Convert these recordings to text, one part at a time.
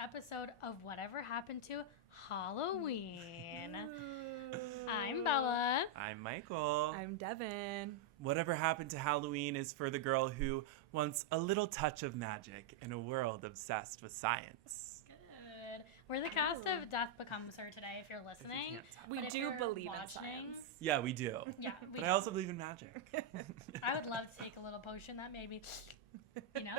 episode of Whatever Happened to Halloween. I'm Bella. I'm Michael. I'm Devin. Whatever Happened to Halloween is for the girl who wants a little touch of magic in a world obsessed with science. Good. We're the cast of Death Becomes Her today, if you're listening. We do believe in science. Yeah, we do. Yeah, but I also believe in magic. I would love to take a little potion that maybe, you know?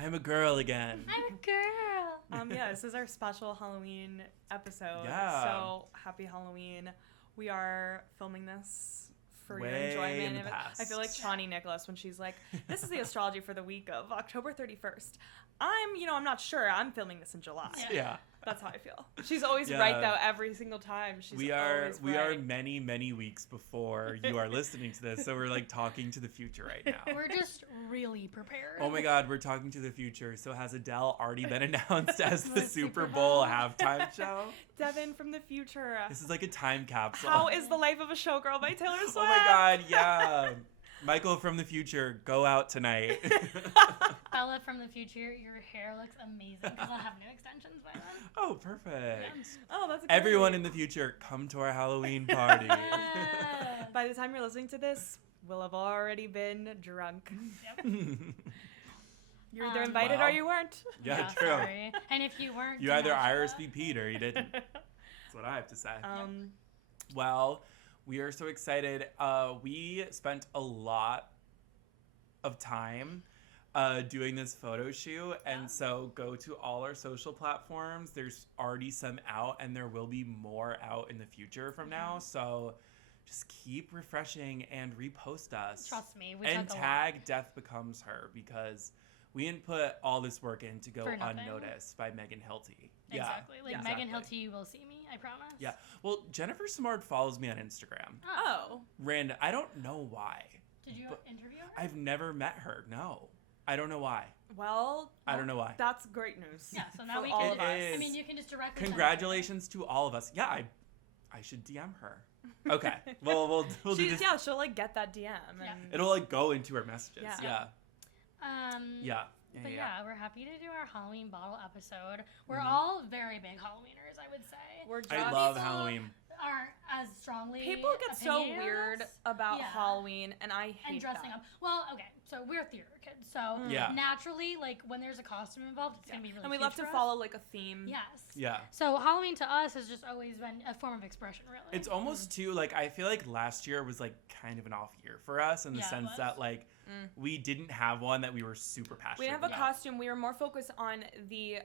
I'm a girl again. I'm a girl. Yeah, this is our special Halloween episode. Yeah. So happy Halloween. We are filming this for your Way enjoyment. in the past. I feel like Shawnee Nicholas when she's like, this is the astrology for the week of October 31st. I'm not sure. I'm filming this in July. Yeah. That's how I feel. She's always right though every single time. We are many, many weeks before you are listening to this, so we're like talking to the future right now. We're just really prepared. Oh my god, we're talking to the future. So has Adele already been announced as the Super Bowl halftime show? Devin from the future. This is like a time capsule. How is the Life of a Showgirl by Taylor Swift? Oh my god, yeah. Michael from the future, go out tonight. Bella from the future, your hair looks amazing because I'll have no extensions by then. Oh, perfect. Yeah. Oh, that's great. Everyone in the future, come to our Halloween party. Yeah. By the time you're listening to this, we'll have already been drunk. Yep. You're either invited or you weren't. Yeah, true. Sorry. And if you weren't, You either RSVP'd or you didn't. That's what I have to say. Well, we are so excited. We spent a lot of time doing this photo shoot, and so go to all our social platforms. There's already some out, and there will be more out in the future from now. So just keep refreshing and repost us. Trust me, we and took a tag lot. Death Becomes Her, because we didn't put all this work in to go For nothing. unnoticed by Megan Hilty. Exactly. Yeah, Like Megan Hilty will see me, I promise. Yeah. Well, Jennifer Smart follows me on Instagram. Oh. Random. I don't know why. Did you interview her? I've never met her. No. I don't know why. Well, I don't know why. That's great news. Yeah, so now for we all can. of us. It I is. mean, you can just directly. Congratulations to all of us. Yeah, I should DM her. Okay. Well, we'll do this. Yeah, she'll like get that DM. Yeah. And It'll like go into her messages. Yeah. Yeah. But yeah, we're happy to do our Halloween bottle episode. We're all very big Halloweeners, I would say. We're just, I love People Halloween. Aren't as strongly. People get so opinionated weird as us. about Yeah. Halloween, and I hate And dressing that. up. Well, okay, so we're theater kids, so Yeah. naturally, like when there's a costume involved, it's gonna be really. And we huge love to for us. follow like a theme. Yes. Yeah. So Halloween to us has just always been a form of expression, really. It's almost too, like, I feel like last year was like kind of an off year for us in the Yeah, it sense was. that like we didn't have one that we were super passionate We didn't have a about. costume. We were more focused on the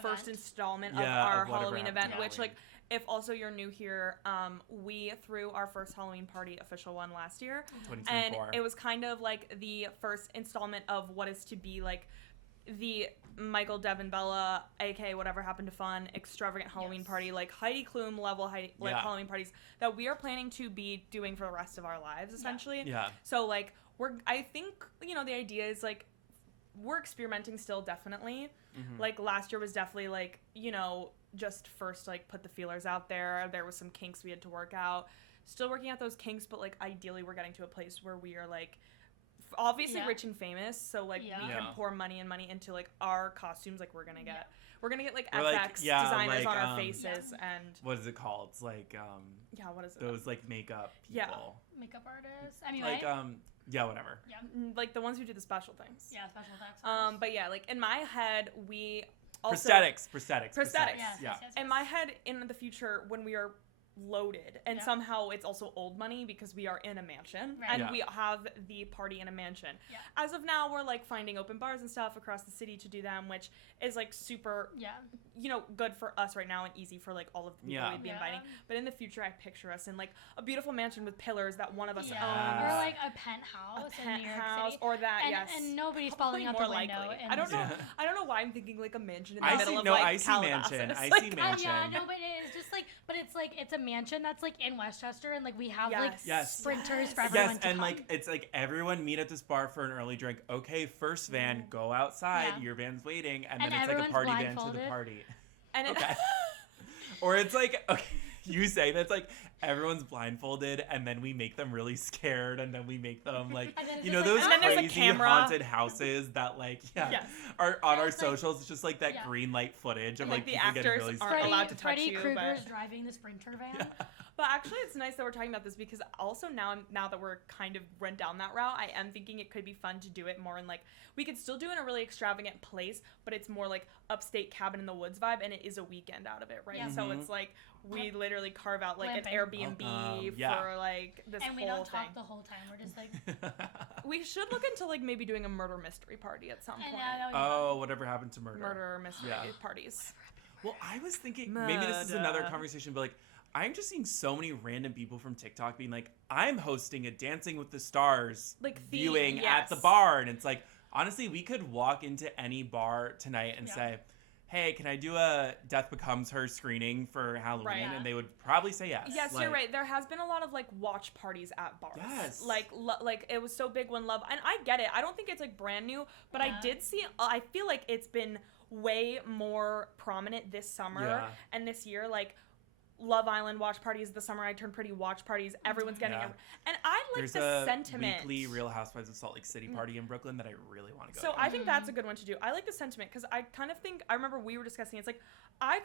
first installment of Yeah, our of Whatever Halloween Happened event, to which, Halloween. like, if also you're new here, we threw our first Halloween party official one last year. And 2024. it was kind of like the first installment of what is to be like the Michael, Devin, Bella, aka Whatever Happened to Fun, extravagant Halloween party, like Heidi Klum level Halloween parties that we are planning to be doing for the rest of our lives, essentially. Yeah. So, like, I think, the idea is, like, we're experimenting still, definitely. Like, last year was definitely, like, just first, like, put the feelers out there. There was some kinks we had to work out. Still working out those kinks, but, like, ideally we're getting to a place where we are, like, obviously rich and famous, so, like, we can pour money into, like, our costumes. Like, we're gonna get like Or, FX designers like, on our faces and what is it called? It's like what is it? those like makeup people. Makeup artists. Anyway. Like whatever. Yeah. Like the ones who do the special things. Yeah, special effects. But yeah, like in my head, we also Prosthetics. Yes. In my head, in the future, when we are loaded and somehow it's also old money because we are in a mansion and we have the party in a mansion. As of now, we're like finding open bars and stuff across the city to do them, which is like super good for us right now and easy for like all of the people we'd be inviting. But in the future, I picture us in like a beautiful mansion with pillars that one of us owns, or like a penthouse in New York City, or that and nobody's falling out the window. I don't know. I don't know why I'm thinking like a mansion in the middle of I like see Calabasas. mansion. I Like, see mansion. Yeah, no, but it's just like, it's a mansion that's like in Westchester, and like we have like sprinters for everyone to and come. like it's like everyone meet at this bar for an early drink. Okay, first van, go outside. Your van's waiting, and then it's like a party van to the party. And okay. Or it's like, okay, you saying that's like everyone's blindfolded and then we make them really scared and then we make them like those crazy haunted houses that like are on our socials. It's just like that green light footage of like the people actors getting really scared. aren't allowed to touch Freddy you. Krueger's driving the Sprinter van. But actually, it's nice that we're talking about this because also now that we're kind of run down that route, I am thinking it could be fun to do it more in like, we could still do it in a really extravagant place, but it's more like upstate cabin in the woods vibe, and it is a weekend out of it, right? So it's like we literally carve out like an Airbnb for like this whole thing. And we don't talk the whole time. We're just like... We should look into like maybe doing a murder mystery party at some point. Whatever happened to murder? Murder mystery parties. Well, I was thinking maybe this is another conversation, but like I'm just seeing so many random people from TikTok being like, I'm hosting a Dancing with the Stars viewing at the bar. And it's like, honestly, we could walk into any bar tonight and say, hey, can I do a Death Becomes Her screening for Halloween? Right. And they would probably say yes. Yes, you're right. There has been a lot of like watch parties at bars. Yes. Like it was so big when Love, and I get it. I don't think it's like brand new, but I did see, I feel like it's been way more prominent this summer and this year. Like, Love Island watch parties, the Summer I Turned Pretty watch parties, everyone's getting it. And I like the sentiment. There's a weekly Real Housewives of Salt Lake City party in Brooklyn that I really want to go to. So I think that's a good one to do. I like the sentiment because I kind of think, I remember we were discussing, it's like, I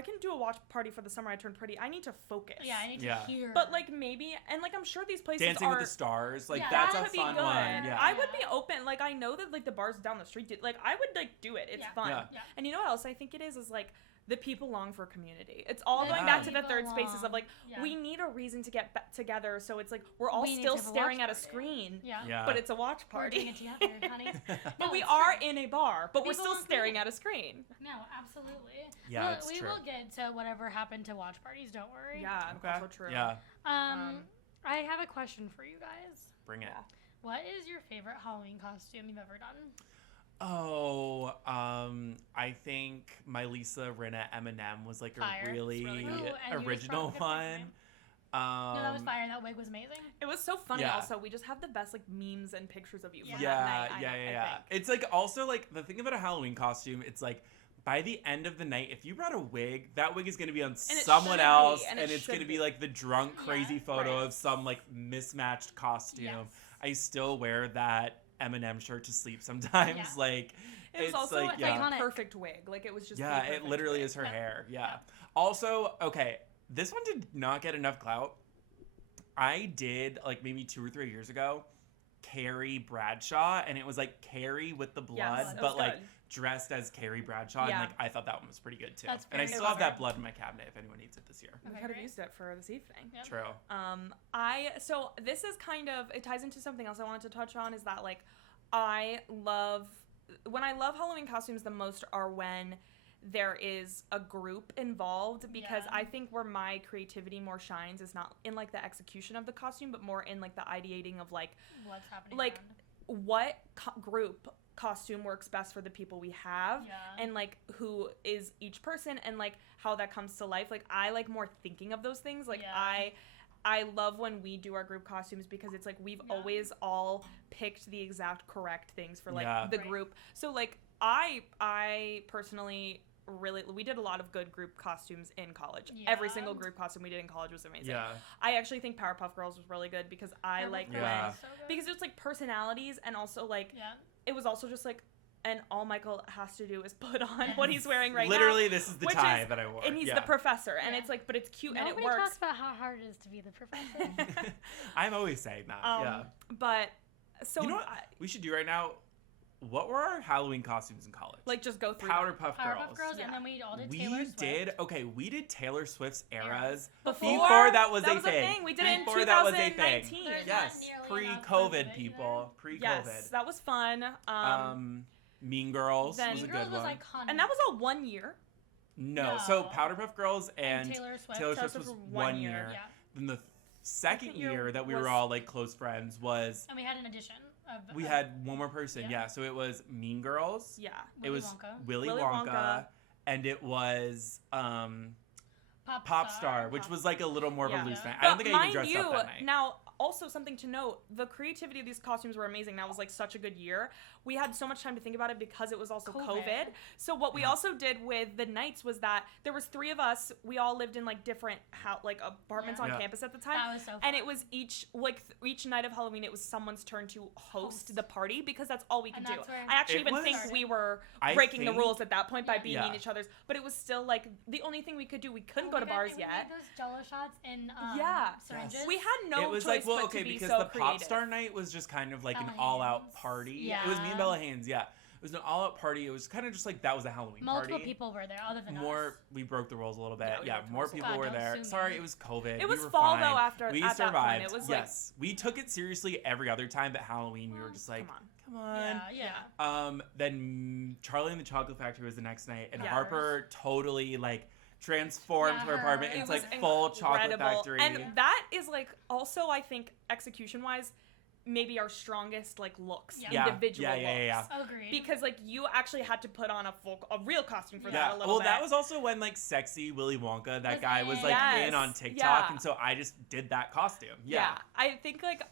can do a watch party for the Summer I Turned Pretty. I need to focus. Yeah, I need to hear. But like maybe, and like I'm sure these places Dancing with the Stars, like that's a fun one. Yeah. I would be open. Like I know that like the bars down the street, like I would like do it. It's fun. Yeah. And you know what else I think it is like, the people long for community. It's all going back to the third spaces of like, we need a reason to get together. So it's like, we're all still staring at a screen, but it's a watch party. We're doing it together, honey. But we are in a bar, but we're still staring at a screen. No, absolutely. Yeah, it's true. We will get to whatever happened to watch parties, don't worry. Yeah, also true. Yeah. I have a question for you guys. Bring it. What is your favorite Halloween costume you've ever done? I think my Lisa Rinna M&M was like fire. A really original one. No, that was fire. That wig was amazing. It was so funny. Also, we just have the best like memes and pictures of you from that night. Yeah. It's like also like the thing about a Halloween costume. It's like by the end of the night, if you brought a wig, that wig is going to be on someone else, and it's going to be like the drunk, crazy photo of some like mismatched costume. Yes. I still wear that M&M shirt to sleep sometimes. Like it was also like a perfect wig. Like it was just it literally is her hair. Also, okay, this one did not get enough clout. I did like maybe 2 or 3 years ago Carrie Bradshaw, and it was like Carrie with the blood, but like dressed as Carrie Bradshaw, and like I thought that one was pretty good too. And I still have that blood in my cabinet if anyone needs it this year. We could have used it for this evening. Yep. True. So this is kind of, it ties into something else I wanted to touch on, is that like I love Halloween costumes the most are when there is a group involved, because I think where my creativity more shines is not in like the execution of the costume, but more in like the ideating of like what's happening, like what group costume works best for the people we have, and like who is each person, and like how that comes to life. Like I like more thinking of those things. Like I love when we do our group costumes, because it's like we've always all picked the exact correct things for like the group. So like I personally we did a lot of good group costumes in college. Every single group costume we did in college was amazing. I actually think Powerpuff Girls was really good, because I like because it's like personalities, and also like it was also just like, and all Michael has to do is put on what he's wearing right Literally, this is the tie that I wore. And he's the professor, and it's like, but it's cute. Nobody and it works. Nobody talks about how hard it is to be the professor. I'm always saying that, But, so... You know what we should do right now? What were our Halloween costumes in college? Like, just go through Powerpuff Girls, and then we all did Taylor Swift. We did Taylor Swift's eras before that was a thing. We did it in 2019. Yes, pre-COVID, people. Pre-COVID. Yes, that was fun. Mean Girls was a good one. Iconic. And that was all 1 year. No, so Powerpuff Girls and Taylor Swift was 1 year. Yeah. Then the second year that we were all like close friends was... And we had an addition. We had one more person, so it was Mean Girls. Yeah. It was Willy Wonka. And it was Pop Star, which was like a little more of a loose night. I don't think I even dressed up that night. Now, also something to note, the creativity of these costumes were amazing. That was like such a good year. We had so much time to think about it because it was also COVID. So what we also did with the nights was that there was 3 of us. We all lived in like different apartments on campus at the time. That was so fun. And it was each night of Halloween, it was someone's turn to host the party because that's all we could do. I actually even think we were breaking the rules at that point by being in each other's, but it was still like the only thing we could do. We couldn't go to bars yet. We made those Jello shots in syringes. We had no it was choice like, but to be because so the creative. pop star night was just kind of like Bella an all-out party. Yeah. It was me and Bella Haynes, It was an all-out party. It was kind of just like that was a Halloween party. Multiple people were there other than us. We broke the rules a little bit. Yeah, more people were there. Sorry, it was COVID. It was we were fall fine. though after we at survived. That point. It was yes. We took it seriously every other time, but Halloween we were just like, come on. Yeah. Then Charlie and the Chocolate Factory was the next night, and Harper totally like transformed her apartment into like full chocolate factory. And that is like also I think execution wise maybe our strongest like looks, individual looks. Agreed. Because like you actually had to put on a real costume for that a little bit. Well, that was also when like sexy Willy Wonka, that guy was like in on TikTok, and so I just did that costume. Yeah. I think like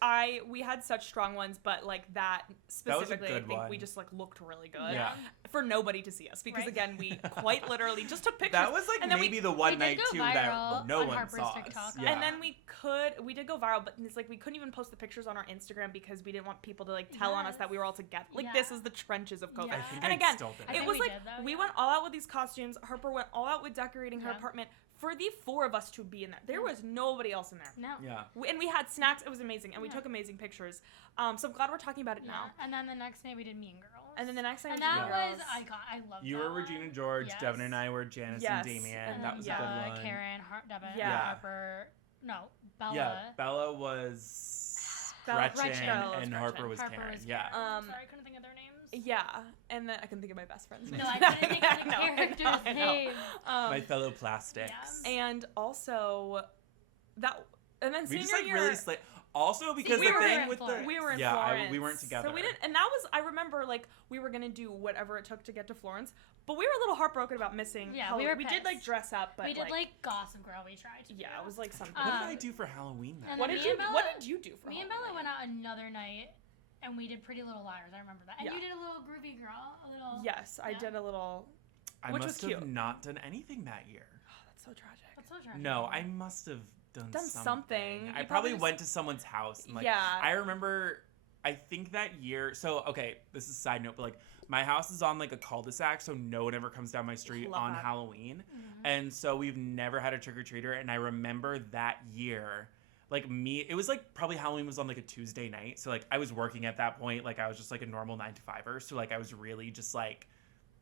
we had such strong ones, but like that specifically, I think we just like looked really good for nobody to see us because again we quite literally just took pictures. That was like and maybe the one night too that no one saw us. Yeah. And then we did go viral, but it's like we couldn't even post the pictures on our Instagram because we didn't want people to like tell on us that we were all together. Like this is the trenches of COVID. And again, it was like we went all out with these costumes. Harper went all out with decorating her apartment for the 4 of us to be in there. There was nobody else in there. No. Yeah. And we had snacks. It was amazing, and we took amazing pictures. So I'm glad we're talking about it now. And then the next night we did Mean Girls. And then the next night and we did that Mean Girls. was iconic. I loved you that. You were Regina George. Devin and I were Janice and Damien. And that was a good one. Karen, Devin, Harper. No, Bella. Yeah, Bella was Gretchen, and Harper was Karen. Sorry, I couldn't think of their names. Yeah, and then I couldn't think of my best friend's name. No, I couldn't think of the character's name. My fellow plastics. And also that, and then we senior just like year, really also because we the thing with the we were in Florence. We weren't together. So we didn't, and that was I remember like we were gonna do whatever it took to get to Florence, but we were a little heartbroken about missing. Yeah, we did like dress up, but we did like Gossip Girl. We tried to. Yeah, it was like something. What did I do for Halloween then? What did you do for Halloween? Me and Bella went out another night. And we did Pretty Little Liars. I remember that. And you did a little groovy girl. Yes, I did a little. I must have not done anything that year. Oh, that's so tragic. That's so tragic. No, I must have done something. I You probably went to someone's house. And, like, I remember, I think that year. So, okay, this is a side note, but like my house is on like a cul-de-sac, so no one ever comes down my street on Halloween. Mm-hmm. And so we've never had a trick-or-treater. And I remember that year. Like it was like probably Halloween was on like a Tuesday night. So like I was working at that point. Like I was just like a normal 9-to-5er. So like I was really just like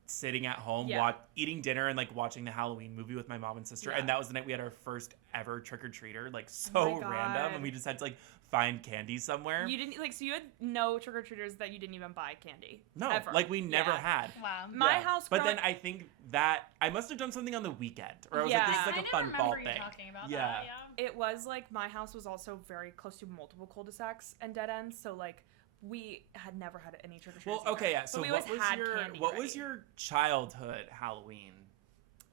sitting at home, eating dinner and like watching the Halloween movie with my mom and sister. And that was the night we had our first ever trick-or-treater. Like so random. And we just had to like find candy somewhere. You didn't so you had no trick-or-treaters that you didn't even buy candy. No, ever. Like we never had. Wow. My house. But then I think that I must have done something on the weekend, or I was like, this is like a fun fall thing. Talking about that, It was like my house was also very close to multiple cul-de-sacs and dead ends, so like we had never had any trick-or-treaters. Well, okay, yeah. So what was ready. your childhood Halloween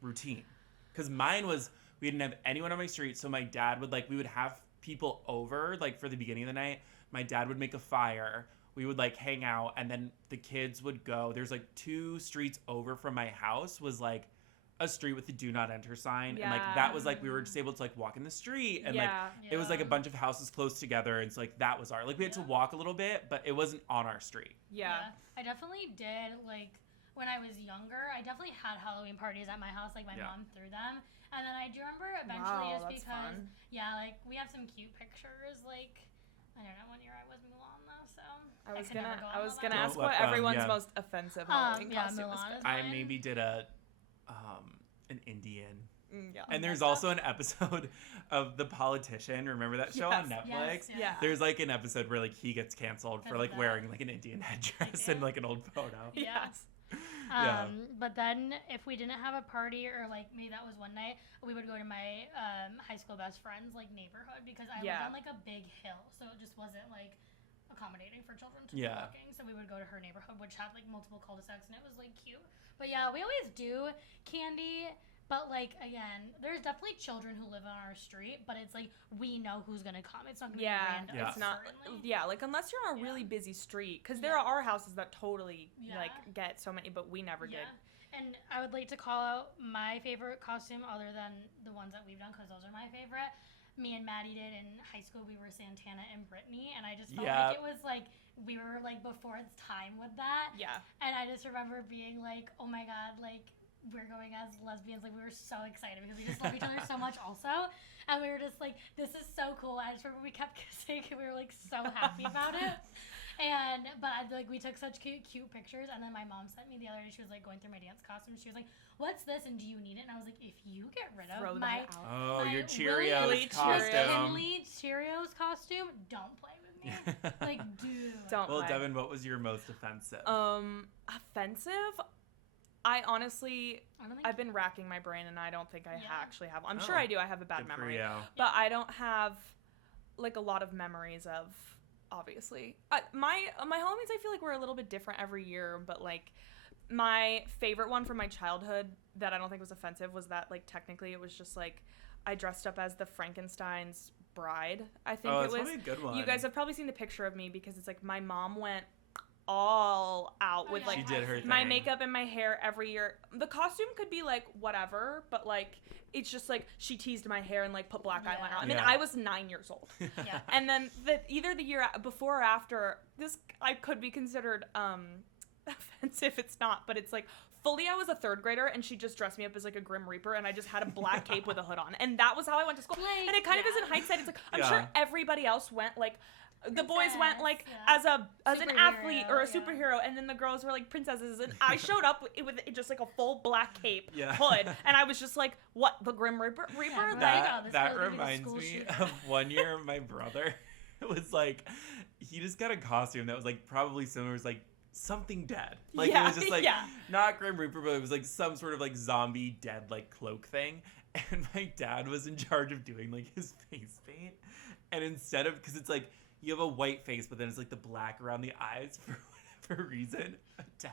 routine? Because mine was we didn't have anyone on my street, so my dad would we would have people over like for the beginning of the night. My dad would make a fire. We would like hang out, and then the kids would go. There's like 2 streets over from my house was like a street with the do not enter sign, and like that was like we were just able to like walk in the street, and it was like a bunch of houses close together, and so like that was our we had to walk a little bit, but it wasn't on our street. I definitely did like when I was younger. I definitely had Halloween parties at my house. Like my mom threw them, and then I do remember eventually just because like we have some cute pictures. Like I don't know, one year I was Mulan though, so I was gonna ask what everyone's most offensive Halloween costume was. I maybe did an Indian. And there's also an episode of The Politician. Remember that show on Netflix? Yes. There's like an episode where like he gets canceled for like wearing like an Indian headdress and like an old photo. Yes. But then if we didn't have a party, or like maybe that was one night, we would go to my high school best friend's like neighborhood, because I lived on like a big hill, so it just wasn't like accommodating for children to be walking. So we would go to her neighborhood, which had like multiple cul-de-sacs, and it was like cute. But yeah, we always do candy, But, like, again, there's definitely children who live on our street, but it's like, we know who's going to come. It's not going to be random. It's not, certainly. like, unless you're on a really busy street, because there are houses that totally, like, get so many, but we never did. And I would like to call out my favorite costume other than the ones that we've done, because those are my favorite. Me and Maddie did in high school. We were Santana and Brittany, and I just felt like it was, like, we were, like, before its time with that. Yeah. And I just remember being like, oh, my God, like, we're going as lesbians. Like, we were so excited because we just love each other so much also. And we were just like, this is so cool. I just remember we kept kissing and we were, like, so happy about it. But like, we took such cute pictures. And then my mom sent me the other day, she was, like, going through my dance costumes. She was like, what's this? And do you need it? And I was like, if you get rid of my your Cheerios costume. Cheerios costume, don't play with me. Like, dude. Don't play. Devin, what was your most offensive? Offensive? I honestly, I've been racking my brain, and I don't think I actually have one. I'm sure I do. I have a bad memory. But I don't have, like, a lot of memories of, obviously. My Halloweens, I feel like, were a little bit different every year, but, like, my favorite one from my childhood that I don't think was offensive was that, like, technically it was just, like, I dressed up as the Frankenstein's bride, I think it was. Probably a good one. You guys have probably seen the picture of me because it's, like, my mom went all out with like my makeup and my hair every year. The costume could be like whatever, but like it's just like she teased my hair and like put black eyeliner on. I mean, I was 9 years old. And then either the year before or after, this I could be considered offensive. It's not, but it's like fully I was a third grader and she just dressed me up as like a Grim Reaper and I just had a black cape with a hood on. And that was how I went to school. Like, and it kind of is in hindsight. It's like I'm sure everybody else went like the boys went like as an athlete or a superhero, and then the girls were like princesses, and I showed up with just like a full black cape, hood, and I was just like, "What, the Grim Reaper?" That reminds me of one year my brother was like, he just got a costume that was like probably similar, it was like something dead, like it was just like not Grim Reaper, but it was like some sort of like zombie dead like cloak thing, and my dad was in charge of doing like his face paint, and instead of because it's like. You have a white face, but then it's like the black around the eyes for whatever reason. My dad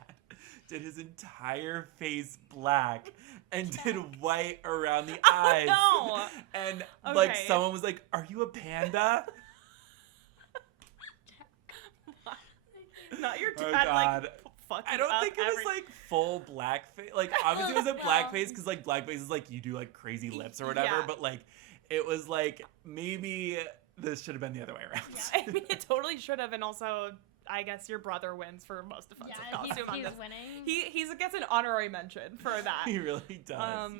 did his entire face black and did white around the eyes. No. And like someone was like, "Are you a panda?" Not your dad. Like fucking. I don't think it was like full blackface. Like obviously it was a blackface because like blackface is like you do like crazy lips or whatever. But like it was like maybe. This should have been the other way around. Yeah, I mean, it totally should have, and also, I guess your brother wins for most offensive costume. He's winning. He gets an honorary mention for that. He really does.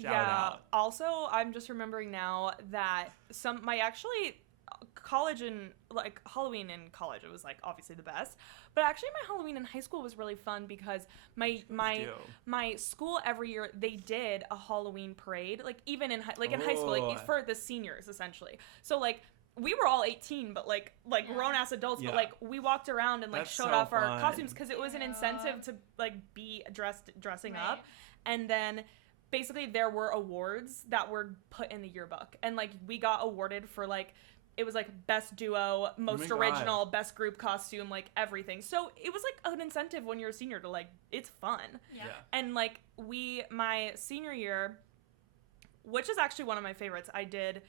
Shout out. Also, I'm just remembering now that my college and like Halloween in college, it was like obviously the best. But actually, my Halloween in high school was really fun because my school every year they did a Halloween parade, like even in high school, like for the seniors essentially. So like. We were all 18, but like grown-ass adults, but like we walked around and like showed off our costumes because it was an incentive to like be dressing up. And then basically there were awards that were put in the yearbook, and like we got awarded for like it was like best duo, most original, best group costume, like everything. So it was like an incentive when you're a senior to like it's fun. And like my senior year, which is actually one of my favorites, I did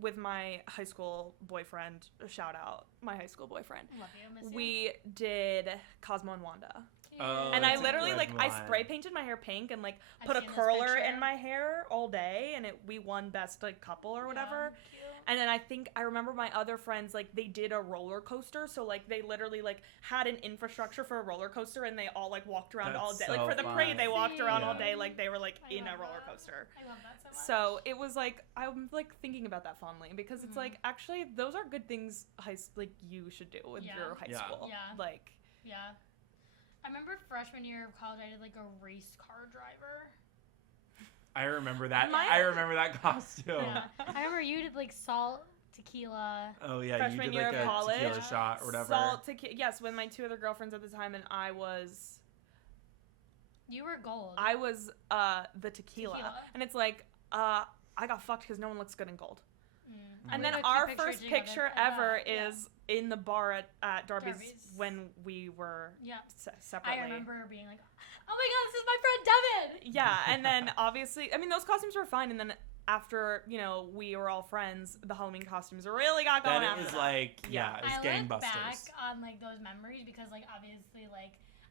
with my high school boyfriend, shout out my high school boyfriend. Love you, miss you. We did Cosmo and Wanda. And I literally like I spray painted my hair pink and like put a curler in my hair all day, and we won best like couple or whatever. Cute. And then I remember my other friends like they did a roller coaster, so like they literally like had an infrastructure for a roller coaster, and they all like walked around all day. Like for the parade, they walked around all day, like they were like in a roller coaster. I love that so much. So it was like I'm like thinking about that fondly because it's like actually those are good things you should do with your high school. I remember freshman year of college, I did like a race car driver. I remember that. I remember that costume. Yeah. I remember you did like salt, tequila. Oh yeah, freshman you did year like of a college, tequila shot or whatever. Salt, tequila. Yes, with my two other girlfriends at the time, and I was. You were gold. I was the tequila. And it's like I got fucked because no one looks good in gold. And then our first picture ever is in the bar at Darby's when we were separately. I remember being like, oh my god, this is my friend Devin! Yeah, and then obviously, I mean, those costumes were fine, and then after, we were all friends, the Halloween costumes really got going after that. Then it was like, it was gangbusters. I look back on, those memories because, obviously,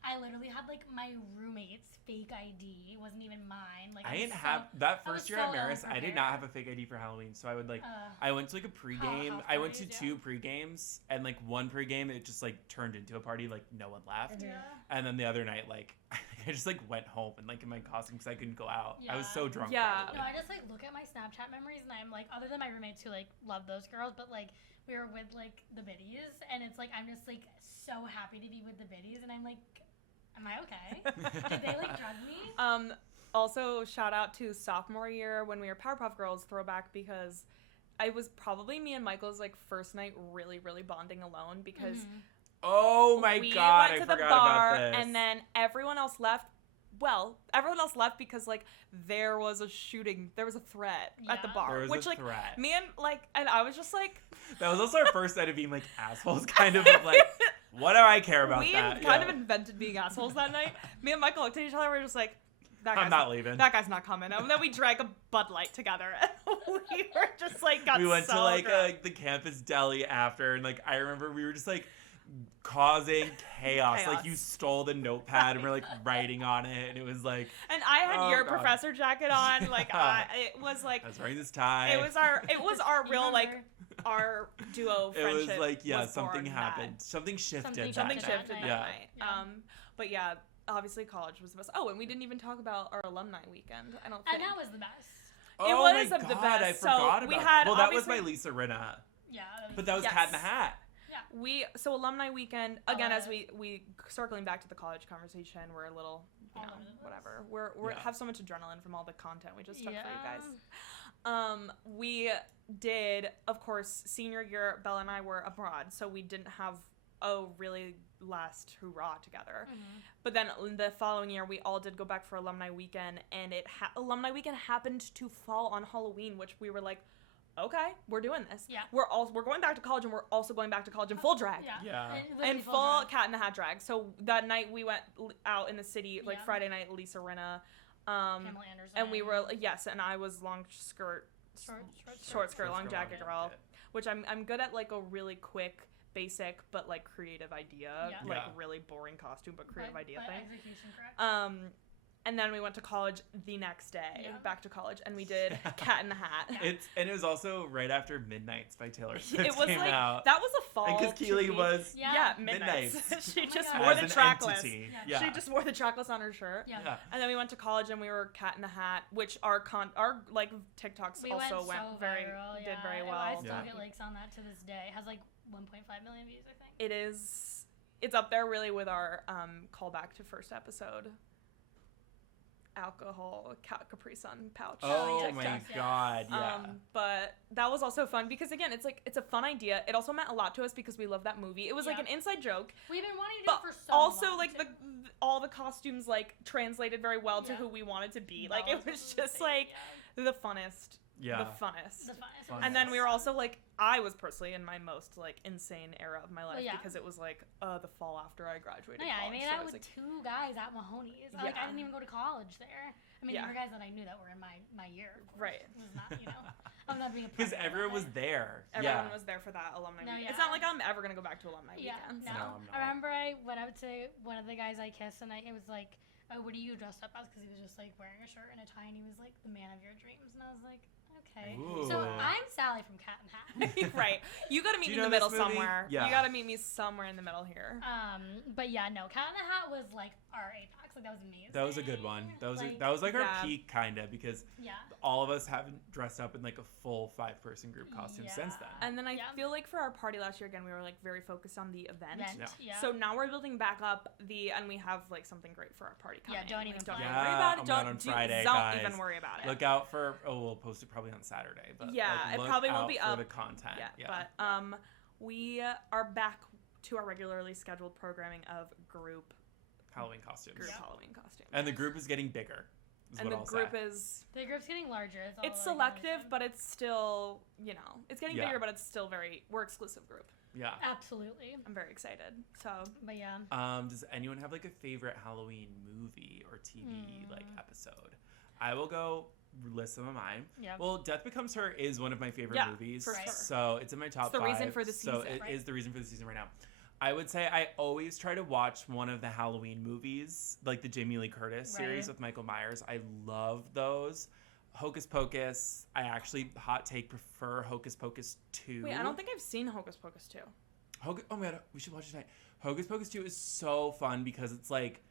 I literally had, my roommate's fake ID. It wasn't even mine. I didn't have, that first year at Maris, I did not have a fake ID for Halloween. So I would, I went to, a pregame. I went to 2 pregames. And, one pregame, it just, turned into a party. No one left. Yeah. And then the other night, I just, went home and, in my costume because I couldn't go out. Yeah. I was so drunk. Yeah. No, I just, look at my Snapchat memories. And I'm, other than my roommates who, love those girls. But, we were with, the biddies. And it's, I'm just, so happy to be with the biddies. And I'm, am I okay? Did they drug me? Also, shout out to sophomore year when we were Powerpuff Girls throwback because it was probably me and Michael's first night really, really bonding alone because oh my god, I forgot about this. And then everyone else left. Well, everyone else left because there was a shooting, there was a threat at the bar, there was which a threat. Me and and I was just that was also our first night of being assholes, kind of what do I care about that? We kind of invented being assholes that night. Me and Michael looked at each other. We were just like, I'm not leaving. That guy's not coming. And then we drank a Bud Light together. And we were just we went to the campus deli after, and I remember we were just causing chaos. You stole the notepad and we're writing on it, and it was And I had your professor jacket on. It was I was wearing this tie. It was our real our duo friendship. It was something happened. Something shifted. Something shifted that night. Yeah. But yeah, obviously college was the best. Oh, and we didn't even talk about our alumni weekend. I don't think. And that was the best. It was the best. I forgot about Well, that was by Lisa Rinna. Yeah. But that was Cat in the Hat. Yeah. So alumni weekend, again, as we circling back to the college conversation, we're a little, whatever. We have so much adrenaline from all the content we just took for you guys. We did, of course, senior year, Bella and I were abroad, so we didn't have a really last hurrah together. But then the following year, we all did go back for alumni weekend, and alumni weekend happened to fall on Halloween, which we were like, okay, we're doing this. Yeah. We're going back to college, and we're also going back to college in full drag. Yeah. And full Cat in the Hat drag. So that night we went out in the city, Friday night, Lisa Rinna, Pamela Anderson. and we were and I was long skirt, short skirt, long jacket girl, which I'm good at a really quick, basic but creative idea, really boring costume but creative idea thing. Execution correct. And then we went to college the next day, back to college, and we did Cat in the Hat. And it was also right after Midnights by Taylor Swift it was came out. That was a fall. Because Keely was Midnights. She just wore the trackless. She just wore the trackless on her shirt. Yeah. And then we went to college and we were Cat in the Hat, which our TikToks also went very well. I still get likes on that to this day. It has 1.5 million views, I think. It's up there really with our callback to first episode. Alcohol Capri Sun pouch. Oh my god, yeah. But that was also fun because again, it's a fun idea. It also meant a lot to us because we love that movie. It was an inside joke. We've been wanting to do it for so also long. All the costumes translated very well to who we wanted to be. It was just the funnest. Yeah. The funnest. Funnest. And then we were also I was personally in my most insane era of my life because it was the fall after I graduated. I made out with 2 guys at Mahoney's. I didn't even go to college there. I mean, there were guys that I knew that were in my year. Right. It was not, I'm not being a because everyone was there. Everyone was there for that alumni weekend. It's not like I'm ever gonna go back to alumni weekends. No, I'm not. I remember I went out to one of the guys I kissed, and it was oh, what are you dressed up as? Because he was just wearing a shirt and a tie, and he was the man of your dreams, and I was like, okay. Ooh. So I'm Sally from Cat in the Hat. Right. You gotta meet me in the middle somewhere. Yeah. You gotta meet me somewhere in the middle here. But no, Cat in the Hat was our apex. That was amazing. That was a good one. That was our peak kinda because all of us haven't dressed up in a full 5-person group costume since then. And then I feel for our party last year again we were very focused on the event. Yeah. So now we're building back up and we have something great for our party coming. Don't even worry about it. Don't on Friday, don't guys. even worry about it. Look out for we'll post it probably on Saturday, but it probably will be up for the content. But we are back to our regularly scheduled programming of group Halloween costumes. Halloween costumes. And the group is getting bigger. And the group's getting larger. It's selective, but it's still, it's getting bigger, but it's still we're exclusive group. Yeah. Absolutely. I'm very excited. So. But yeah. Does anyone have like a favorite Halloween movie or TV like episode? I will go list some of mine. Yeah. Well, Death Becomes Her is one of my favorite movies. For sure. So it's in my top 5. It's the reason for the season. So it is the reason for the season right now. I would say I always try to watch one of the Halloween movies, like the Jamie Lee Curtis series with Michael Myers. I love those. Hocus Pocus, I actually, hot take, prefer Hocus Pocus 2. Wait, I don't think I've seen Hocus Pocus 2. Oh my god, we should watch it tonight. Hocus Pocus 2 is so fun because it's like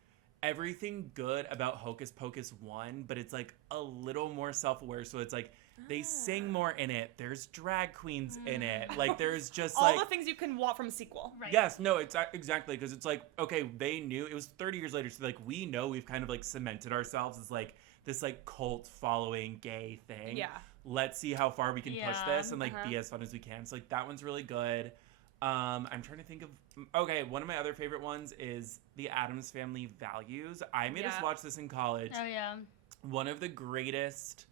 everything good about Hocus Pocus 1, but it's like a little more self-aware. So it's like they sing more in it. There's drag queens in it. Like there's just all the things you can want from a sequel. Right. Yes, no, it's exactly, because it's like, okay, they knew it was 30 years later, so like we know we've kind of like cemented ourselves as like this like cult following gay thing. Yeah. Let's see how far we can push this and like be as fun as we can. So like that one's really good. I'm trying to think of one of my other favorite ones is The Addams Family Values. I made us watch this in college. Oh yeah. One of the greatest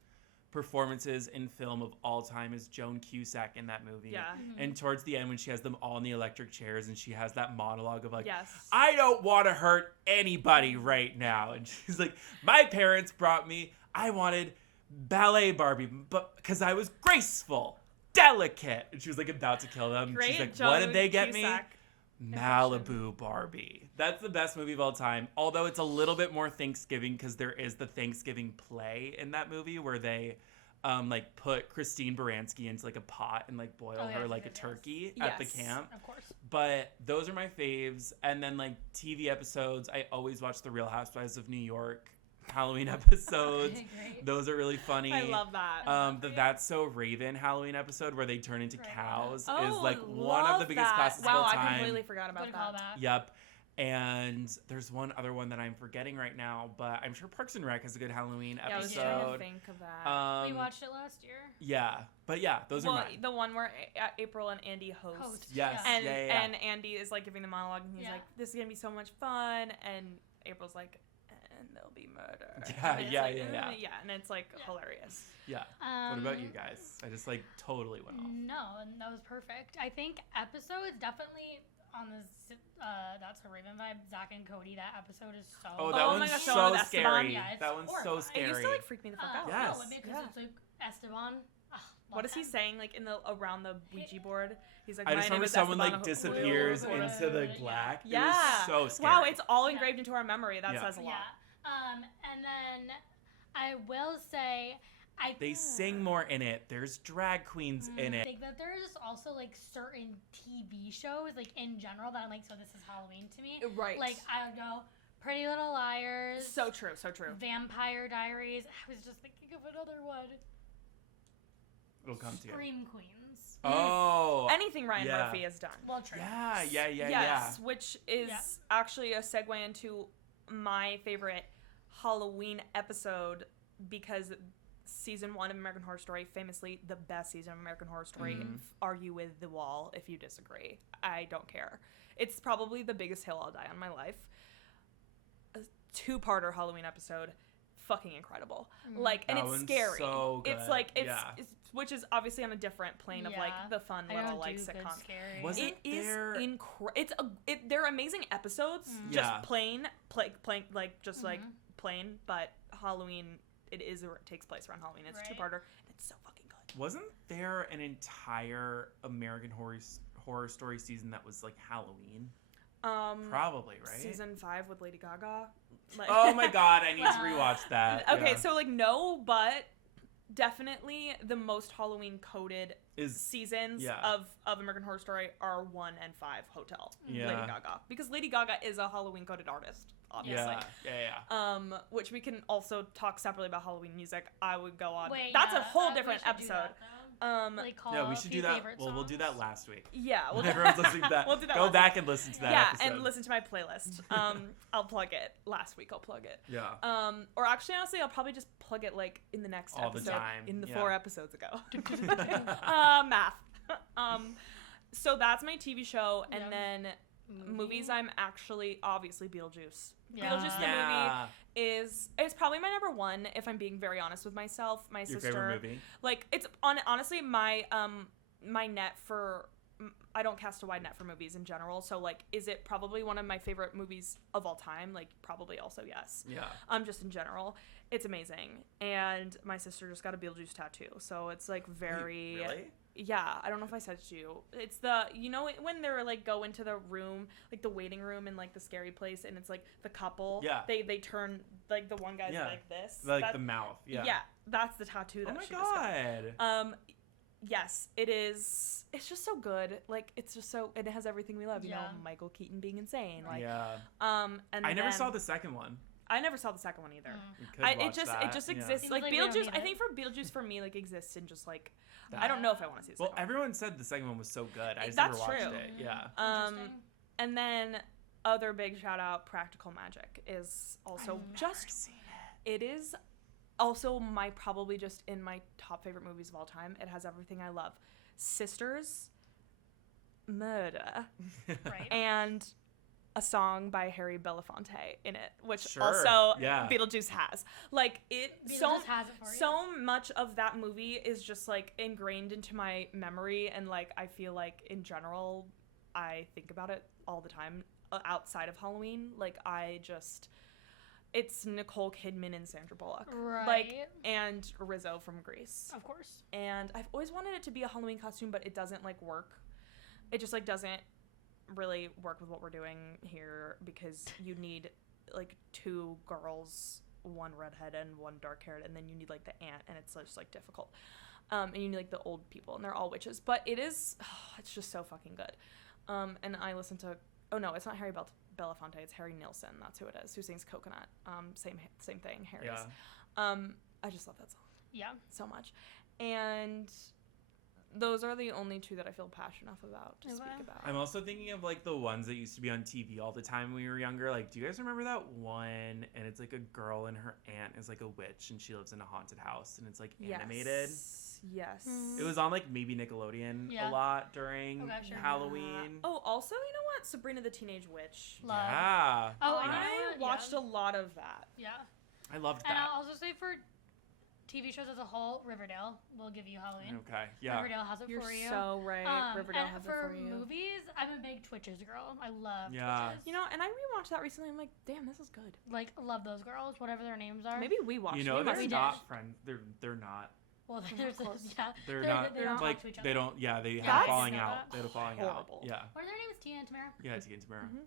performances in film of all time is Joan Cusack in that movie. Yeah. And towards the end when she has them all in the electric chairs and she has that monologue of like, yes. I don't want to hurt anybody right now. And she's like, my parents brought me, I wanted ballet Barbie, but because I was graceful, delicate. And she was like about to kill them. Great. She's like, Joan what did they get Cusack. Me? Malibu Barbie. That's the best movie of all time. Although it's a little bit more Thanksgiving because there is the Thanksgiving play in that movie where they like put Christine Baranski into like a pot and like boil her like a turkey at the camp. Of course. But those are my faves. And then like TV episodes, I always watch The Real Housewives of New York Halloween episodes. Great. Those are really funny. I love that. The That's So Raven Halloween episode where they turn into cows is like I one of the biggest classes of all time. Wow, I completely forgot about that. Yep. And there's one other one that I'm forgetting right now, but I'm sure Parks and Rec has a good Halloween episode. I was trying to think of that. We watched it last year. Yeah, but yeah, those are mine. The one where April and Andy host. Yes. And, yeah. and Andy is like giving the monologue, and he's like, "This is gonna be so much fun," and April's like, "And there'll be murder." Yeah, and it's like hilarious. Yeah. What about you guys? I just like totally went off. No, that was perfect. I think episodes definitely on this That's a Raven vibe. Zach and Cody, that episode is so. Oh, that one's gosh, so Esteban. scary. Yeah, that one's so scary. It used to like freak me the fuck out. Yes. No, because it's like Esteban. What is he saying? Like around the Ouija board, he's like. I just remember someone like disappears into the black. Yeah. It was so scary. Wow, it's all engraved into our memory. That says a lot. Yeah. And then I will say. They sing more in it. There's drag queens in it. I think that there's also like certain TV shows like in general that I'm like, so this is Halloween to me. Right. Like I don't know, Pretty Little Liars. So true. So true. Vampire Diaries. I was just thinking of another one. It'll come to you. Scream Queens. Oh. Anything Ryan Murphy has done. Well, true. Yeah. Yes, which is actually a segue into my favorite Halloween episode because season 1 of American Horror Story, famously the best season of American Horror Story. Argue with the wall if you disagree. I don't care. It's probably the biggest hill I'll die on in my life. A 2-parter Halloween episode, fucking incredible. Like, and it's scary. So good. It's like it's which is obviously on a different plane of like the fun little like sitcom. Wasn't it is there... they're amazing episodes. Just plain, like just like plain, but Halloween. It takes place around Halloween. It's a 2-parter, and it's so fucking good. Wasn't there an entire American Horror Story season that was like Halloween? Probably, right? Season 5 with Lady Gaga. Like, oh my god, I need to rewatch that. Okay, so like no, but definitely the most Halloween coded seasons of American Horror Story are 1 and 5 Hotel. Lady Gaga, because Lady Gaga is a Halloween coded artist. Obviously. Yeah. Which we can also talk separately about Halloween music. I would go on. Wait, that's a whole different episode. We should do that. Well, we'll do that last week. Yeah, everyone's listening to that. We'll do that. Go back and listen to that. episode. And listen to my playlist. I'll plug it. Last week I'll plug it. Yeah. Or actually, honestly, I'll probably just plug it like in the next all episode. The time. In the 4 episodes ago. Math. So that's my TV show, and then movies I'm actually, obviously Beetlejuice. Yeah. Beetlejuice the movie is probably my number one, if I'm being very honest with myself. My Your sister, favorite movie? like, it's honestly my my net for, I don't cast a wide net for movies in general, so like, is it probably one of my favorite movies of all time? Like, probably also yes. Yeah. Just in general, it's amazing. And my sister just got a Beetlejuice tattoo, so it's like very. Wait, really? Yeah, I don't know if I said it to you. It's the, you know, when they're like go into the room, like the waiting room in like the scary place, and it's like the couple. Yeah. They turn, like the one guy's like this. Like the mouth. Yeah. Yeah, that's the tattoo that she just got. Yes, it is. It's just so good. Like, it's just so, and it has everything we love. You know, Michael Keaton being insane. Like, and I never saw the second one. I never saw the second one either. It just exists. Like Beetlejuice, I think for Beetlejuice for me, like, exists in just like, I don't know if I want to see the second one. Everyone said the second one was so good. I just never watched it. Yeah. And then other big shout out, Practical Magic is also just, it is also my, probably just in my top favorite movies of all time. It has everything I love. Sisters, murder, Right. and a song by Harry Belafonte in it, which also Beetlejuice has. Like, Beetlejuice has it for you. So much of that movie is just like ingrained into my memory, and like I feel like in general I think about it all the time outside of Halloween. Like, it's Nicole Kidman and Sandra Bullock, right? Like, and Rizzo from Grease, of course. And I've always wanted it to be a Halloween costume, but it doesn't like work. It just like doesn't really work with what we're doing here, because you need like 2 girls, 1 redhead and 1 dark haired, and then you need like the aunt, and it's just like difficult. And you need like the old people, and they're all witches, but it's just so fucking good. And I listen to, oh no, it's not Harry Belafonte, it's Harry Nilsson, that's who it is, who sings Coconut. Same thing, Harry's. I just love that song. Yeah. So much. And those are the only 2 that I feel passionate enough about to speak about. I'm also thinking of like the ones that used to be on TV all the time when we were younger. Like, do you guys remember that one? And it's like a girl and her aunt is like a witch, and she lives in a haunted house, and it's like animated. Yes. It was on like maybe Nickelodeon a lot during Halloween. Oh, also, you know what? Sabrina the Teenage Witch. Love. Yeah. Oh, I watched a lot of that. Yeah. I loved that. And I'll also say for TV shows as a whole, Riverdale will give you Halloween. Okay, yeah. Riverdale has it for you. You're so right. Riverdale has it for you. And for movies, I'm a big Twitches girl. I love Twitches. You know, and I rewatched that recently. I'm like, damn, this is good. Like, love those girls, whatever their names are. Maybe we watched. You know, they're not friends. They're not. Well, there's They're not. They don't like. They don't. Yeah, they had a falling out. They had a falling out. Yeah. What are their names? Tia and Tamara. Yeah, Tia and Tamara. Mm-hmm.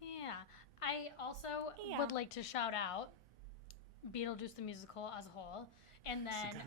Yeah, I also would like to shout out Beetlejuice the musical as a whole, and then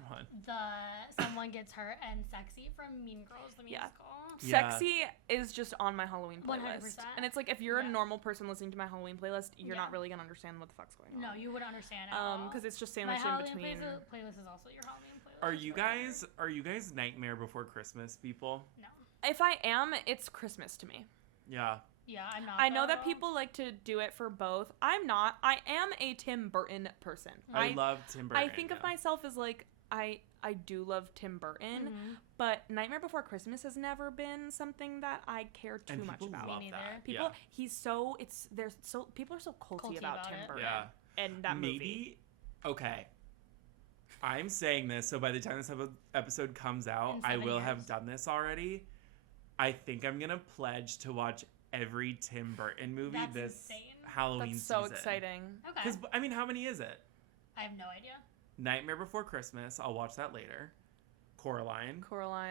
Someone Gets Hurt and Sexy from Mean Girls the musical. Sexy is just on my Halloween playlist. 100%. And it's like, if you're a normal person listening to my Halloween playlist, you're not really gonna understand what the fuck's going on. No, you wouldn't understand at all. Because it's just sandwiched in between. My playlist is also your Halloween playlist. Are you guys Nightmare Before Christmas people? No. If I am, it's Christmas to me. Yeah. Yeah, I'm not. I know that people like to do it for both. I'm not. I am a Tim Burton person. I love Tim Burton. I think of myself as like, I do love Tim Burton, but Nightmare Before Christmas has never been something that I care too much about. Love that. People, people are so culty about Tim Burton and that movie. Okay. I'm saying this, so by the time this episode comes out, I will have done this already. I think I'm gonna pledge to watch every Tim Burton movie Halloween season. That's so exciting. Okay. Because, I mean, how many is it? I have no idea. Nightmare Before Christmas. I'll watch that later. Coraline.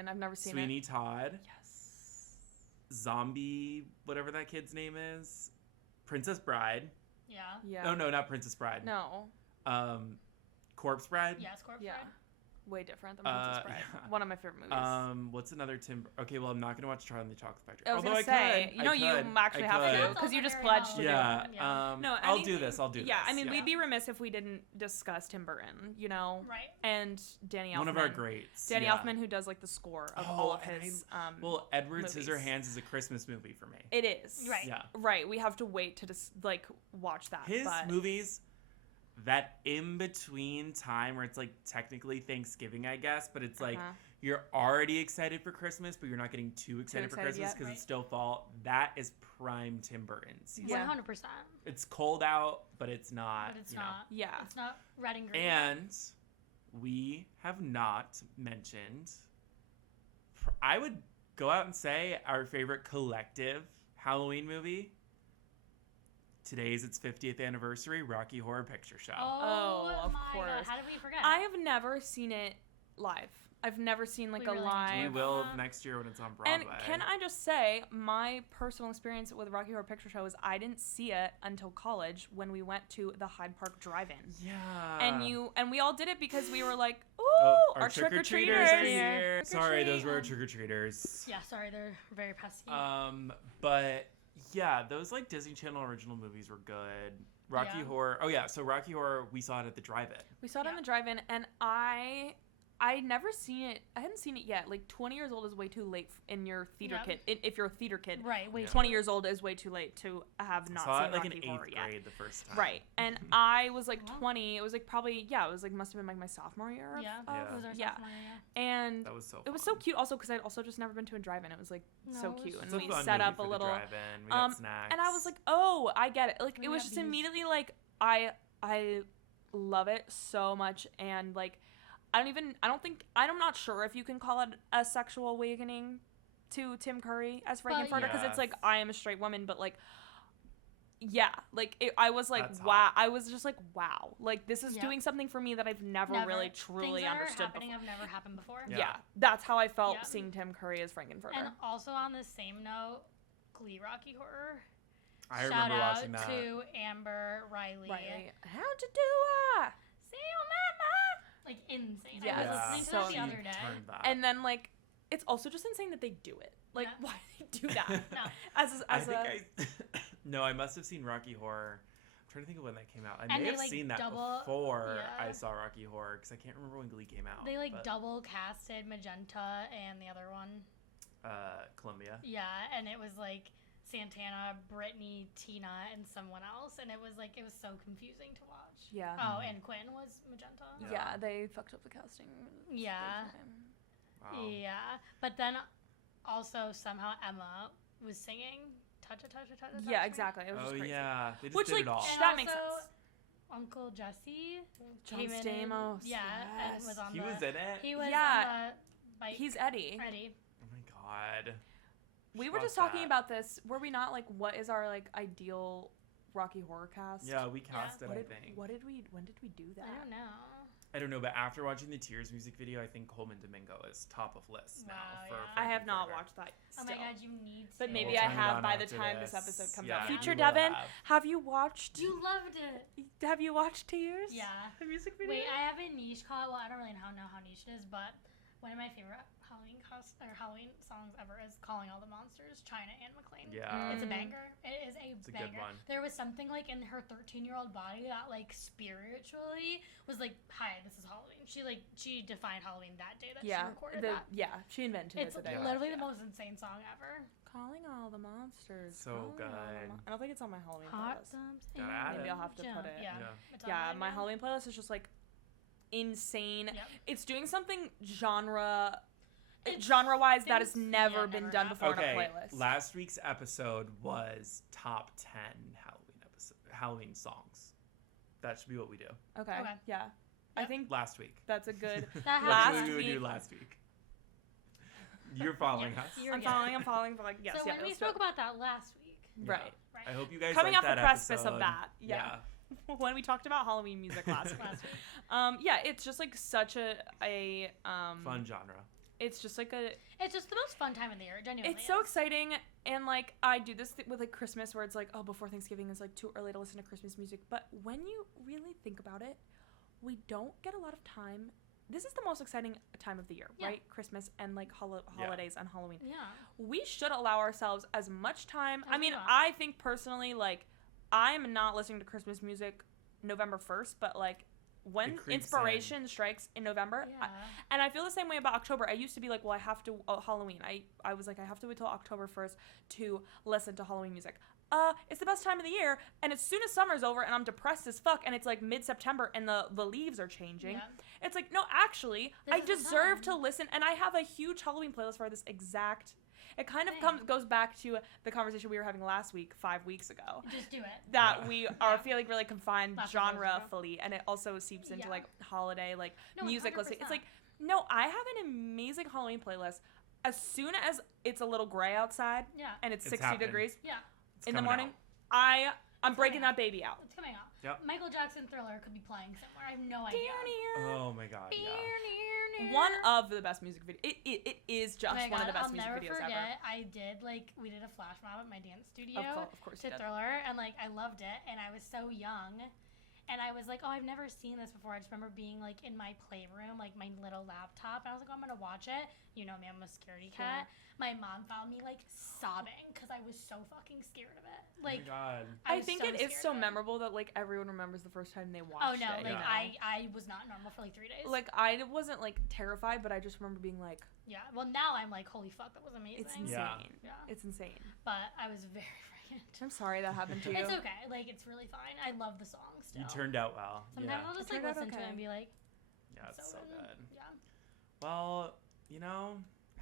I've never seen Sweeney Todd. Yes. Zombie, whatever that kid's name is. Princess Bride. Yeah. Oh, no, not Princess Bride. No. Corpse Bride. Yes, Corpse Bride. Way different than Princess Bride. One of my favorite movies. What's another Tim? Okay, well, I'm not gonna watch Charlie and the Chocolate Factory. I was gonna say, you actually have to because you just pledged to do it. No, I'll do this. Yeah, I mean, we'd be remiss if we didn't discuss Tim Burton. You know, right? And Danny Elfman, one of our greats. Danny Elfman, who does like the score of all of his. Well, Edward Scissorhands is a Christmas movie for me. It is. Right. Yeah. Right. We have to wait to just like watch that. His movies. That in between time where it's like technically Thanksgiving, I guess, but it's like you're already excited for Christmas, but you're not getting too excited for Christmas because it's still fall. That is prime Tim Burton season. 100%. It's cold out, but it's not. But it's not. Yeah. It's not red and green. And we have not mentioned, I would go out and say, our favorite collective Halloween movie. Today's its 50th anniversary, Rocky Horror Picture Show. Oh, of course. God. How did we forget? I have never seen it live. I've never seen like a live. We will next year when it's on Broadway. And can I just say, my personal experience with Rocky Horror Picture Show is I didn't see it until college when we went to the Hyde Park Drive-In. Yeah. And we all did it because we were like, ooh, our trick-or-treaters are here. Sorry, those were our trick-or-treaters. Yeah, sorry, they're very pesky. But yeah, those like Disney Channel original movies were good. Rocky Horror. Oh yeah, so Rocky Horror, we saw it at the drive-in. We saw it in the drive-in, and I never seen it. I hadn't seen it yet. Like 20 years old is way too late in your theater kid. If you're a theater kid, right? 20 years old is way too late to have not saw seen it like Rocky in Horror 8th yet. grade the first time. Right, and I was like 20. It was like probably it was like must have been like my sophomore year. It was our sophomore year. And that was so fun. It was so cute. Also, because I'd also just never been to a drive-in. It was like so cute, and we set up a little drive-in. We got snacks. And I was like, oh, I get it. Like it was just immediately like I love it so much, and like. I'm not sure if you can call it a sexual awakening to Tim Curry as Frankenfurter, because it's like, I am a straight woman, but like, yeah, like I was like, that's wow. hot. I was just like, wow, like this is doing something for me that I've never really truly understood before. Have never happened before. Yeah, that's how I felt seeing Tim Curry as Frankenfurter. And also on the same note, Glee Rocky Horror. I remember watching that. Shout out to Amber Riley. How'd you do it? See you, mama. Like insane. Yeah, I was listening to that the other day. And then like, it's also just insane that they do it. Like, why do they do that? No. No, I must have seen Rocky Horror. I'm trying to think of when that came out. I may have seen that before I saw Rocky Horror, because I can't remember when Glee came out. They double casted Magenta and the other one. Columbia. Yeah, and it was like Santana, Brittany, Tina, and someone else, and it was so confusing to watch. Yeah. Oh, and Quinn was Magenta. Yeah, they fucked up the casting. Yeah. Wow. Yeah, but then also somehow Emma was singing touch. Yeah, exactly. It was just crazy. Yeah, they just which did like it all. that makes sense. Uncle Jesse John Stamos. And was on. He was in it. He was on the bike. He's Eddie. Oh my god. We were just talking about this. Were we not like, what is our like ideal Rocky Horror cast? Yeah, we cast it. I think. When did we do that? I don't know. But after watching the Tears music video, I think Coleman Domingo is top of list now. I have not watched that. Still. Oh my god, you need to. But maybe I have by the time this episode comes out. Future Devin, have you watched? You loved it. Have you watched Tears? Yeah. The music video. Wait, I have a niche call. Well, I don't really know how niche it is, but one of my favorite Halloween songs ever is "Calling All the Monsters," China and McClain. Yeah, it's a banger. It is a banger. Good one. There was something like in her 13-year-old body that like spiritually was like, "Hi, this is Halloween." She defined Halloween that day that she recorded that. Yeah, she invented it. It's literally the most insane song ever. Calling All the Monsters. So good. I don't think it's on my Halloween playlist. Maybe I'll have to put it. Yeah, my Halloween playlist is just like insane. It's doing something genre-wise that has never been done before in a playlist. Last week's episode was top 10 Halloween songs. That should be what we do. Okay. Yeah. I think last week. That's a good last week. We would do last week. You're following us. I'm following. But like, yes. So when we spoke about that last week. Right. I hope you guys coming off that the precipice episode. of that. Yeah. When we talked about Halloween music last week. It's just like such a fun genre. It's just the most fun time of the year, genuinely. It's so exciting, and like I do this with like Christmas, where it's like, oh, before Thanksgiving is like too early to listen to Christmas music. But when you really think about it, we don't get a lot of time. This is the most exciting time of the year, right? Christmas and like holidays and Halloween. Yeah. We should allow ourselves as much time. I think personally, like, I'm not listening to Christmas music November 1st, but like, when inspiration strikes in November, and I feel the same way about October. I used to be like, well, I have to Halloween. I was like, I have to wait till October 1st to listen to Halloween music. it's the best time of the year. And as soon as summer's over and I'm depressed as fuck and it's like mid-September and the leaves are changing, it's like, no, actually, I deserve to listen. And I have a huge Halloween playlist for this exact. It kind of goes back to the conversation we were having last week, 5 weeks ago. Just do it. That we are feeling really confined genre-fully, and it also seeps into like holiday, like music 100%. listening. It's like, no, I have an amazing Halloween playlist. As soon as it's a little gray outside, and it's 60 degrees, in the morning, I'm breaking that baby out. It's coming out. Yep. Michael Jackson Thriller could be playing somewhere. I have no idea. Oh my god. Yeah. One of the best music videos. It is just one of the best music videos ever. I did we did a flash mob at my dance studio of course to Thriller, and I loved it, and I was so young. And I was like, oh, I've never seen this before. I just remember being in my playroom, my little laptop. And I was like, oh, I'm going to watch it. You know me, I'm a scaredy cat. My mom found me sobbing because I was so fucking scared of it. Oh my God. I think it is so memorable that everyone remembers the first time they watched it. Oh no, I was not normal for 3 days. I wasn't terrified, but I just remember being yeah. Well, now I'm holy fuck, that was amazing. It's insane. Yeah. It's insane. But I was very frightened. I'm sorry that happened to you. It's okay. It's really fine. I love the song still. You turned out well. Sometimes I'll just listen to it and be like, yeah, it's so good. Yeah. Well,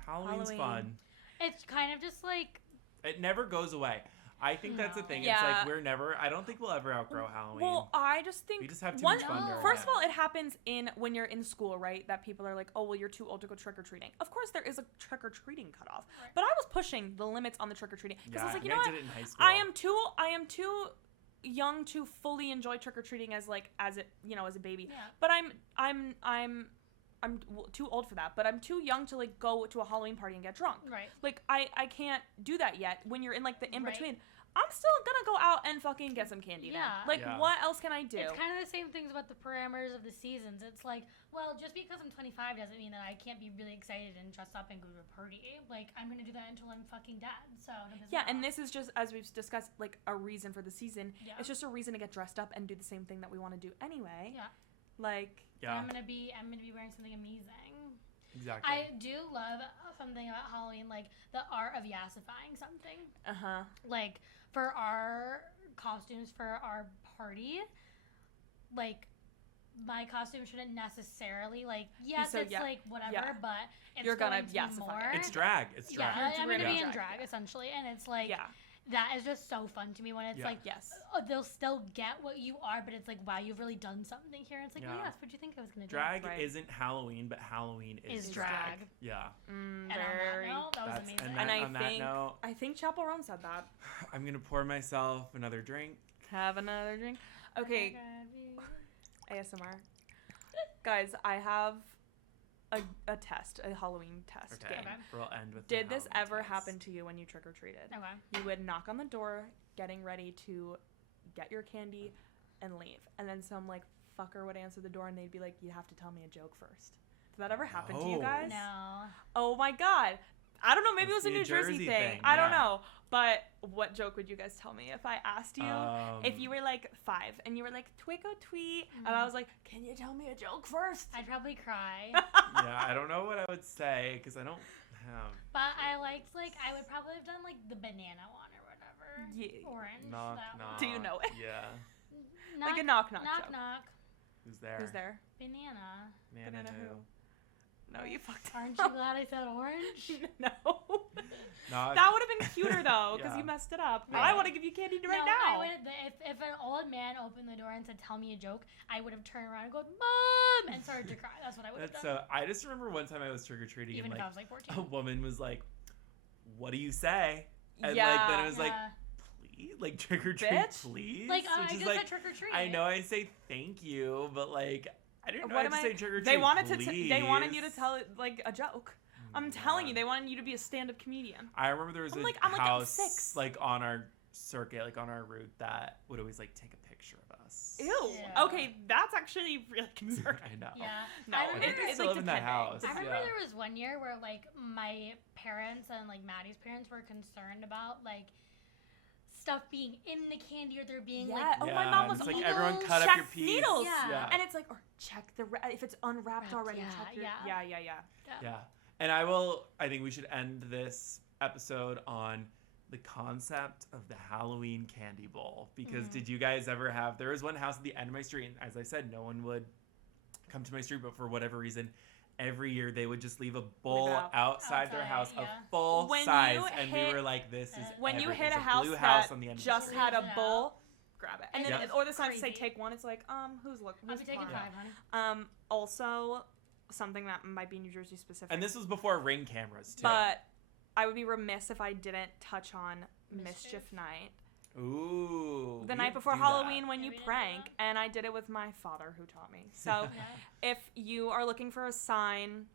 Halloween's fun. It's kind of just it never goes away. I think that's the thing. Yeah. It's I don't think we'll ever outgrow Halloween. Well, I just think we just have too much fun during First of all, it happens when you're in school, right? That people are like, oh, well, you're too old to go trick-or-treating. Of course, there is a trick-or-treating cutoff. Right. But I was pushing the limits on the trick-or-treating. Because I was like, you know what? Did it in high school. I am too young to fully enjoy trick-or-treating as a baby. Yeah. But I'm too old for that, but I'm too young to go to a Halloween party and get drunk. Right. I can't do that yet. When you're in the in-between, I'm still gonna go out and fucking get some candy. Yeah. What else can I do? It's kind of the same things about the parameters of the seasons. It's well, just because I'm 25 doesn't mean that I can't be really excited and dress up and go to a party. I'm gonna do that until I'm fucking dead. So and this is just, as we've discussed, a reason for the season. Yeah. It's just a reason to get dressed up and do the same thing that we want to do anyway. Yeah. Yeah. I'm gonna be wearing something amazing. Exactly. I do love something about Halloween, the art of yassifying something. For our costumes for our party, my costume shouldn't necessarily yes, it's whatever, but it's you're gonna going to yassify. more. It's drag. It's drag. Yeah, I'm gonna be in drag essentially, and it's that is just so fun to me when it's yes, they'll still get what you are, but it's wow, you've really done something here. And it's oh yes, what do you think I was gonna do? Drag isn't Halloween, but Halloween is drag. Yeah. And on that note, that was amazing. I think Chapel Roan said that. I'm gonna pour myself another drink. Have another drink. Okay. ASMR. Guys, I have a test, a Halloween test game. We'll end with Did this ever happen to you when you trick-or-treated? Okay. You would knock on the door, getting ready to get your candy and leave. And then some fucker would answer the door and they'd be like, you have to tell me a joke first. Did that ever happen to you guys? No. Oh my God. I don't know. Maybe it was a New Jersey thing. I don't know. But what joke would you guys tell me if I asked you if you were 5 and you were tweet or tweet and I was like, can you tell me a joke first? I'd probably cry. Yeah, I don't know what I would say because I don't have. But I liked I would probably have done the banana one or whatever. Yeah. Orange. Knock. Do you know it? Yeah. A knock joke. Knock. Who's there? Banana. Banana who? No, you fucked up. Aren't you glad I said orange? No. Knock. That would have been cuter though, because you messed it up. Right. I want to give you candy right now. If an old man opened the door and said, "Tell me a joke," I would have turned around and gone, "Mom," and started to cry. That's what I would have done. So I just remember one time I was trick or treating, even and if I was 14. a woman was like, "What do you say?" And then it was please, trick or treat, please. I just said trick or treat. I know I say thank you, but I didn't know I had to say trick or treat. They wanted they wanted you to tell a joke. I'm telling you, they wanted you to be a stand-up comedian. I remember there was a house on our circuit, on our route, that would always take a picture of us. Ew. Yeah. Okay, that's actually really concerning. I know. Yeah. No, it's live in that house. I remember there was one year where my parents and Maddie's parents were concerned about stuff being in the candy or there being my mom was everyone cut up your piece. Needles. Yeah. And it's or check if it's unwrapped already. Yeah. And I think we should end this episode on the concept of the Halloween candy bowl. Because did you guys ever have, there was one house at the end of my street, and as I said, no one would come to my street, but for whatever reason, every year they would just leave a bowl outside their house of full size, and we were like, this is when you hit a a house blue that house on the end just had a bowl, grab it. And then, or the signs say take one, it's like, who's looking? I'll be taking 5, honey. Also, something that might be New Jersey specific. And this was before Ring cameras, too. But I would be remiss if I didn't touch on Mischief Night. Ooh. The night before Halloween when you prank, and I did it with my father who taught me. So if you are looking for a sign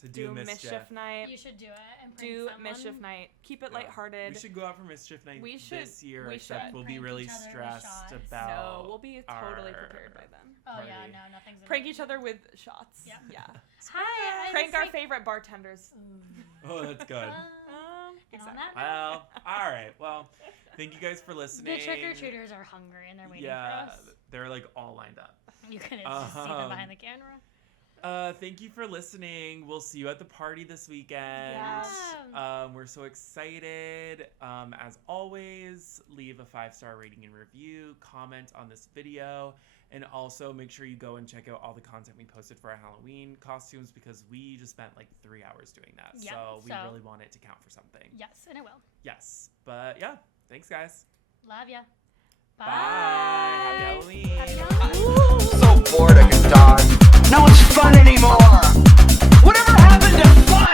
to do Mischief Night, you should do it and prank do someone. Mischief Night. Keep it lighthearted. We should go out for Mischief Night this year, except we'll be really stressed about No, we'll be totally prepared by then. Oh yeah, no, nothing's prank each other with shots. Yeah. Hi. Prank our favorite bartenders. Oh, that's good. Exactly. Well, all right. Well, thank you guys for listening. The trick-or-treaters are hungry and they're waiting for us. They're like all lined up. You can just see them behind the camera. Thank you for listening. We'll see you at the party this weekend. Yeah. We're so excited. As always, leave a 5-star rating and review, comment on this video, and also make sure you go and check out all the content we posted for our Halloween costumes because we just spent like 3 hours doing that. Yep, so we really want it to count for something. Yes, and it will. Yes. But yeah, thanks guys. Love ya. Bye. Happy Halloween. Happy Halloween. So bored I could die. No one's fun anymore. Whatever happened to fun?